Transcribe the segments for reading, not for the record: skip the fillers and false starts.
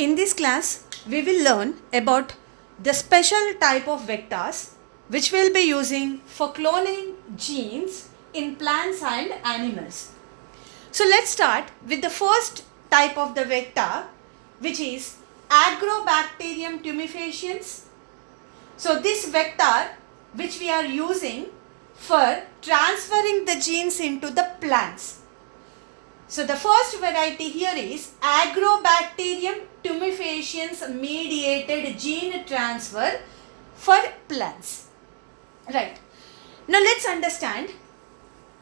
In this class, we will learn about the special type of vectors which we'll be using for cloning genes in plants and animals. So let's start with the first type of the vector, which is Agrobacterium tumefaciens. So this vector which we are using for transferring the genes into the plants. So the first variety here is Agrobacterium tumefaciens mediated gene transfer for plants. Right. Now let's understand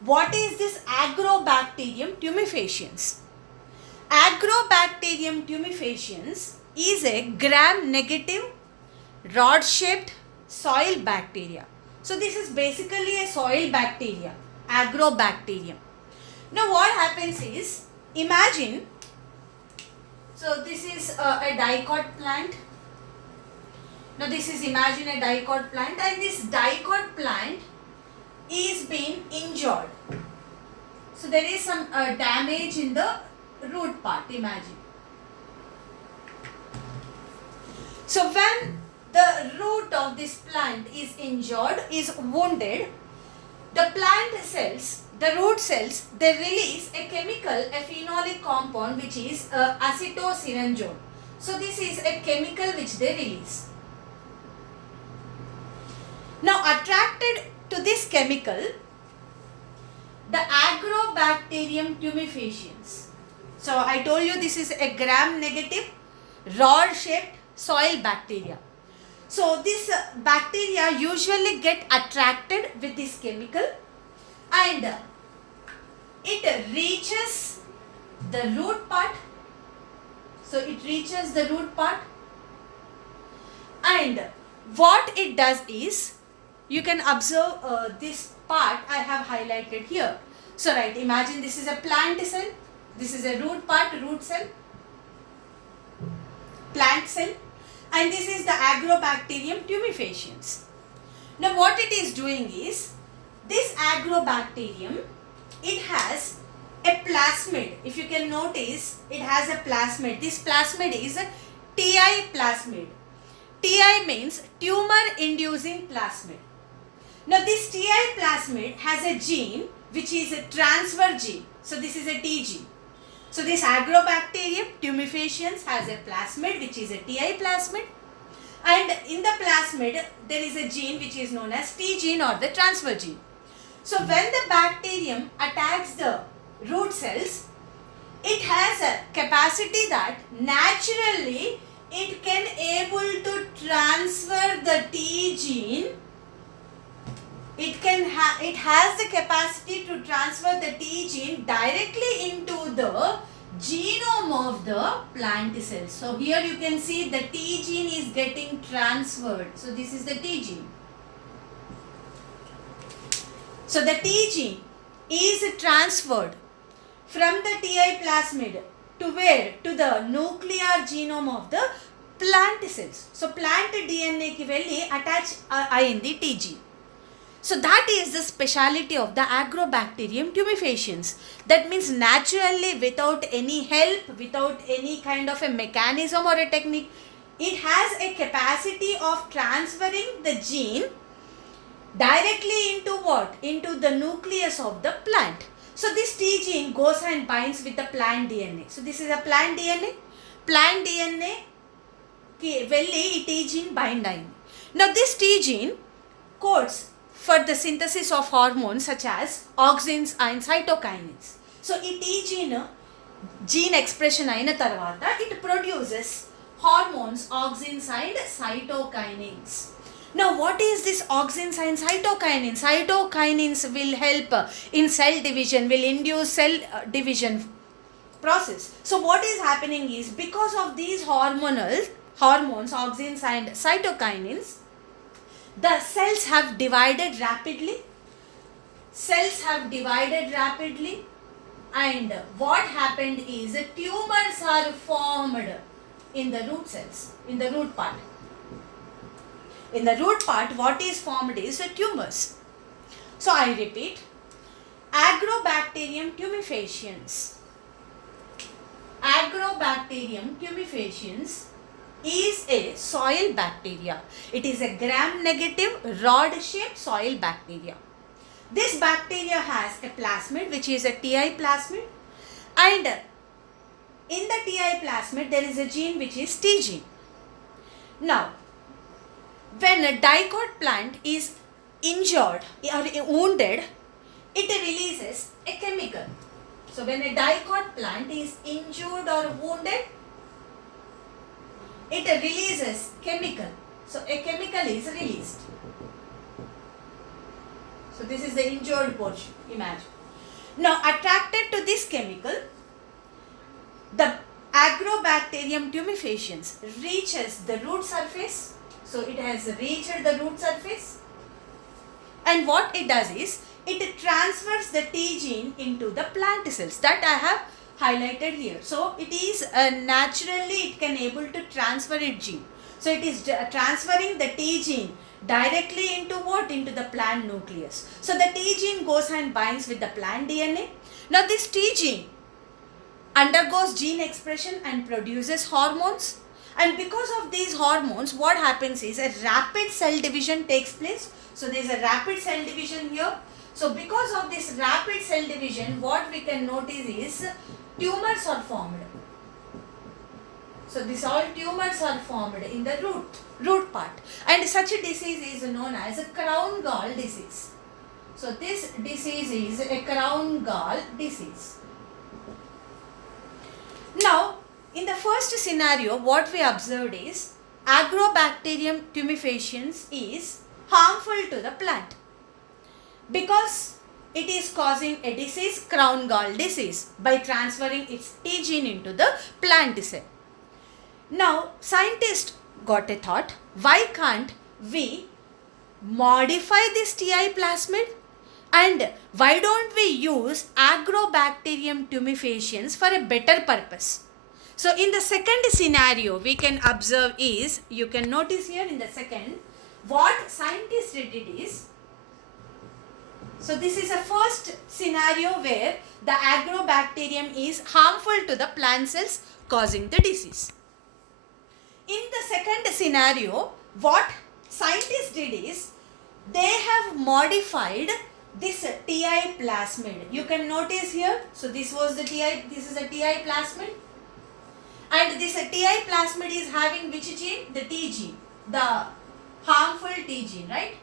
what is this Agrobacterium tumefaciens. Agrobacterium tumefaciens is a gram-negative rod-shaped soil bacteria. So this is basically a soil bacteria, Agrobacterium. Now what happens is, imagine, so this is a dicot plant. Now this is, imagine a dicot plant, and this dicot plant is being injured. So there is some damage in the root part, imagine. So when the root of this plant is injured, is wounded, the plant cells, the root cells, they release a chemical, a phenolic compound, which is acetosyranzone. So this is a chemical which they release. Now attracted to this chemical, the Agrobacterium tumefaciens. So I told you this is a gram-negative rod-shaped soil bacteria. So this bacteria usually get attracted with this chemical, and it reaches the root part. So it reaches the root part, and what it does is, you can observe this part I have highlighted here. So right, imagine this is a plant cell, this is a root part, root cell, plant cell, and this is the Agrobacterium tumefaciens. Now what it is doing is, this Agrobacterium, it has a plasmid. If you can notice, it has a plasmid. This plasmid is a TI plasmid. TI means tumor inducing plasmid. Now this TI plasmid has a gene which is a transfer gene. So this is a T gene. So this Agrobacterium tumefaciens has a plasmid which is a TI plasmid, and in the plasmid there is a gene which is known as T gene or the transfer gene. So when the bacterium attacks the root cells, it has a capacity that naturally it can able to transfer the T gene. It has the capacity to transfer the T gene directly into the genome of the plant cells. So here you can see the T gene is getting transferred. So this is the T gene. So the T gene is transferred from the TI plasmid to where? To the nuclear genome of the plant cells. So plant DNA ki velli attach ayindi T gene. So that is the speciality of the Agrobacterium tumefaciens. That means naturally, without any help, without any kind of a mechanism or a technique, it has a capacity of transferring the gene directly into what? Into the nucleus of the plant. So this T gene goes and binds with the plant DNA. So this is a plant DNA. Plant DNA ki velli T gene bind ayindi. Now this T gene codes for the synthesis of hormones such as auxins and cytokinins. So in T gene expression aina tarvata, it produces hormones, auxins and cytokinins. Now what is this auxins and cytokinins? Cytokinins will help in cell division, will induce cell division process. So what is happening is, because of these hormones, auxins and cytokinins, the cells have divided rapidly. Cells have divided rapidly, and what happened is tumors are formed in the root cells, in the root part. In the root part, what is formed is tumors. So I repeat, Agrobacterium tumefaciens Agrobacterium tumefaciens is a soil bacteria. It is a gram-negative rod-shaped soil bacteria. This bacteria has a plasmid which is a Ti plasmid, and in the Ti plasmid there is a gene which is T gene. Now, when a dicot plant is injured or wounded, it releases a chemical. So when a dicot plant is injured or wounded, it releases chemical. So a chemical is released. So this is the injured portion, imagine. Now attracted to this chemical, the Agrobacterium tumefaciens reaches the root surface. So it has reached the root surface, and what it does is it transfers the T gene into the plant cells that I have highlighted here. So it is naturally it can able to transfer its gene. So it is transferring the T gene directly into what? Into the plant nucleus. So the T gene goes and binds with the plant DNA. Now this T gene undergoes gene expression and produces hormones, and because of these hormones what happens is a rapid cell division takes place. So there is a rapid cell division here. So because of this rapid cell division, what we can notice is tumors are formed. So these all tumors are formed in the root part, and such a disease is known as a crown gall disease. So this disease is a crown gall disease. Now, in the first scenario, what we observed is Agrobacterium tumefaciens is harmful to the plant because it is causing a disease, crown gall disease, by transferring its T gene into the plant cell. Now, scientists got a thought, why can't we modify this Ti plasmid, and why don't we use Agrobacterium tumefaciens for a better purpose? So in the second scenario we can observe is, you can notice here in the second, what scientists did is, so this is a first scenario where the Agrobacterium is harmful to the plant cells causing the disease. In the second scenario, what scientists did is, they have modified this Ti plasmid. You can notice here, so this was the Ti, this is a Ti plasmid, and this Ti plasmid is having which gene? The T gene, the harmful T gene, right?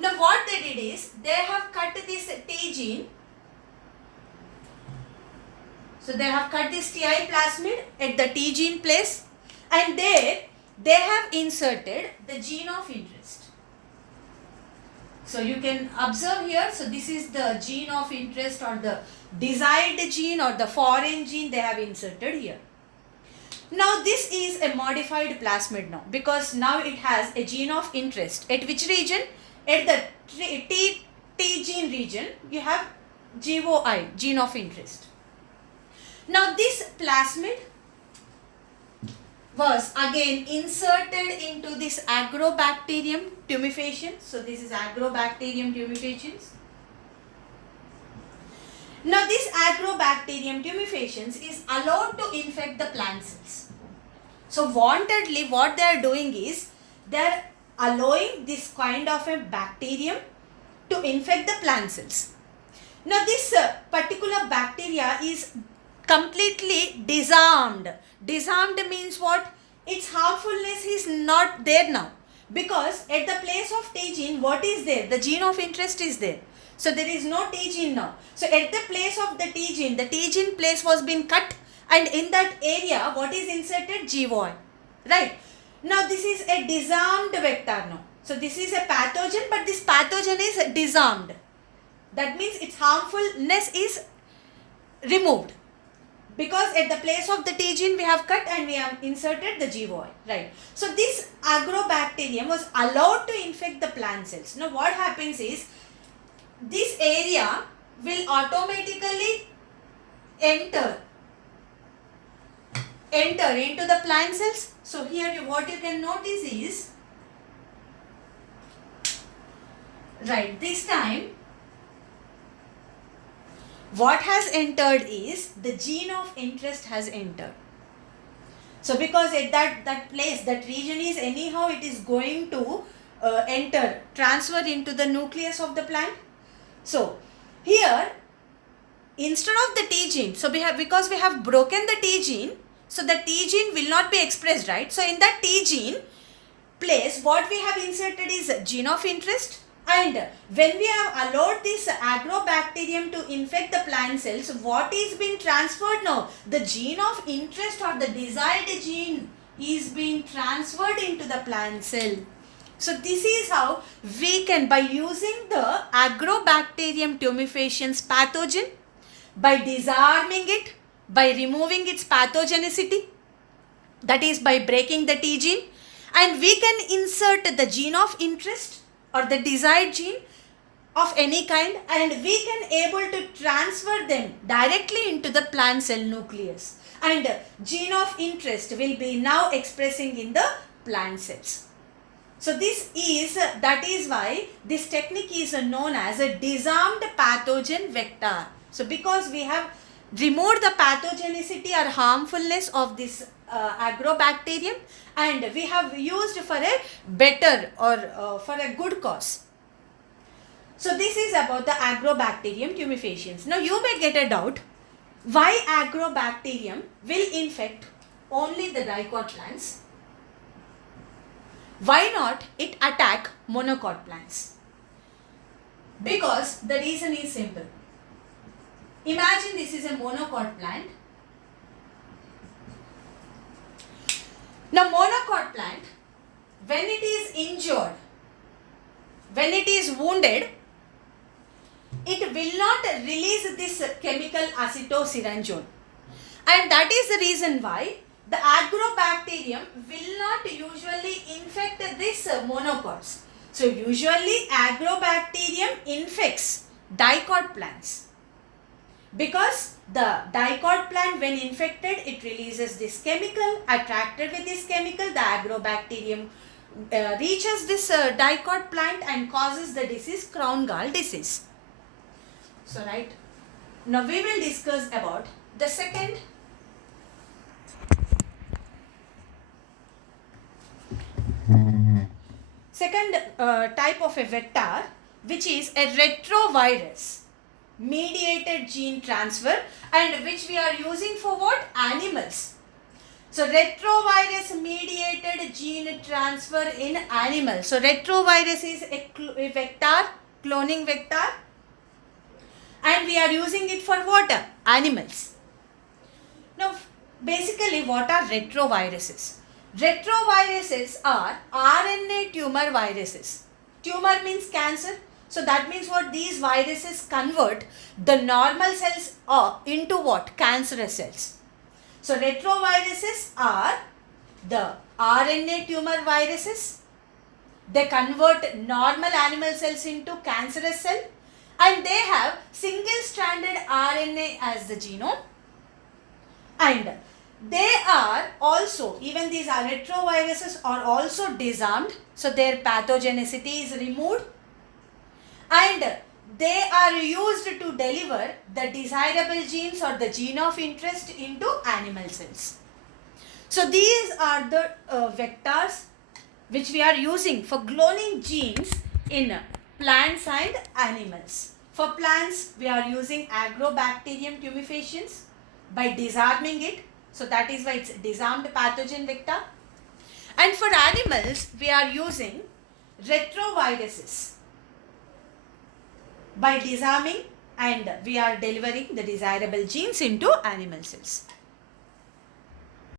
Now what they did is, they have cut this T gene. So they have cut this Ti plasmid at the T gene place, and there they have inserted the gene of interest. So you can observe here, so this is the gene of interest or the desired gene or the foreign gene they have inserted here. Now this is a modified plasmid now, because now it has a gene of interest. At which region? At the T gene region you have GOI, gene of interest. Now this plasmid was again inserted into this Agrobacterium tumefaciens. So this is Agrobacterium tumefaciens. Now this Agrobacterium tumefaciens is allowed to infect the plant cells. So wantedly what they are doing is, they are allowing this kind of a bacterium to infect the plant cells. Now this particular bacteria is completely disarmed. Disarmed means what? Its harmfulness is not there now, because at the place of T gene, what is there? The gene of interest is there. So there is no T gene now. So at the place of the T gene place was been cut, and in that area what is inserted? GOI, right? Now this is a disarmed vector now. So this is a pathogen, but this pathogen is disarmed. That means its harmfulness is removed, because at the place of the T gene we have cut and we have inserted the GOI, right? So this Agrobacterium was allowed to infect the plant cells. Now what happens is, this area will automatically enter into the plant cells. So here what you can notice is, right, this time what has entered is the gene of interest has entered. So because at that place, that region is anyhow it is going to transfer into the nucleus of the plant. So here, instead of the T gene, so because we have broken the T gene, so the T gene will not be expressed, right? So in that T gene place, what we have inserted is gene of interest, and when we have allowed this agrobacterium to infect the plant cells, what is being transferred now? The gene of interest or the desired gene is being transferred into the plant cell. So this is how we can, by using the Agrobacterium tumefaciens pathogen, by disarming it, by removing its pathogenicity, that is by breaking the T gene, and we can insert the gene of interest or the desired gene of any kind, and we can able to transfer them directly into the plant cell nucleus, and gene of interest will be now expressing in the plant cells. So that is why this technique is known as a disarmed pathogen vector. So because we have removed the pathogenicity or harmfulness of this agrobacterium, and we have used for a better or for a good cause. So this is about the Agrobacterium tumefaciens. Now you may get a doubt, why Agrobacterium will infect only the dicot plants? Why not it attack monocot plants? Because the reason is simple. Imagine this is a monocot plant. Now monocot plant, when it is injured, when it is wounded, it will not release this chemical acetosyrangione, and that is the reason why the agrobacterium will not usually infect this monocots. So usually agrobacterium infects dicot plants, because the dicot plant when infected, it releases this chemical. Attracted with this chemical, the agrobacterium reaches this dicot plant and causes the disease crown gall disease. So right, now we will discuss about the second type of a vector, which is a retrovirus mediated gene transfer, and which we are using for what? Animals. So retrovirus mediated gene transfer in animals. So retrovirus is a vector, cloning vector, and we are using it for what? Animals. Now basically, what are retroviruses? Retroviruses are RNA tumor viruses. Tumor means cancer. So that means what? These viruses convert the normal cells into what? Cancerous cells. So retroviruses are the RNA tumor viruses. They convert normal animal cells into cancerous cell, and they have single-stranded RNA as the genome, and they are also, even these retroviruses are also disarmed, so their pathogenicity is removed, and they are used to deliver the desirable genes or the gene of interest into animal cells. So these are the vectors which we are using for cloning genes in plants and animals. For plants, we are using Agrobacterium tumefaciens by disarming it. So that is why it's disarmed pathogen vector. And for animals, we are using retroviruses by disarming, and we are delivering the desirable genes into animal cells.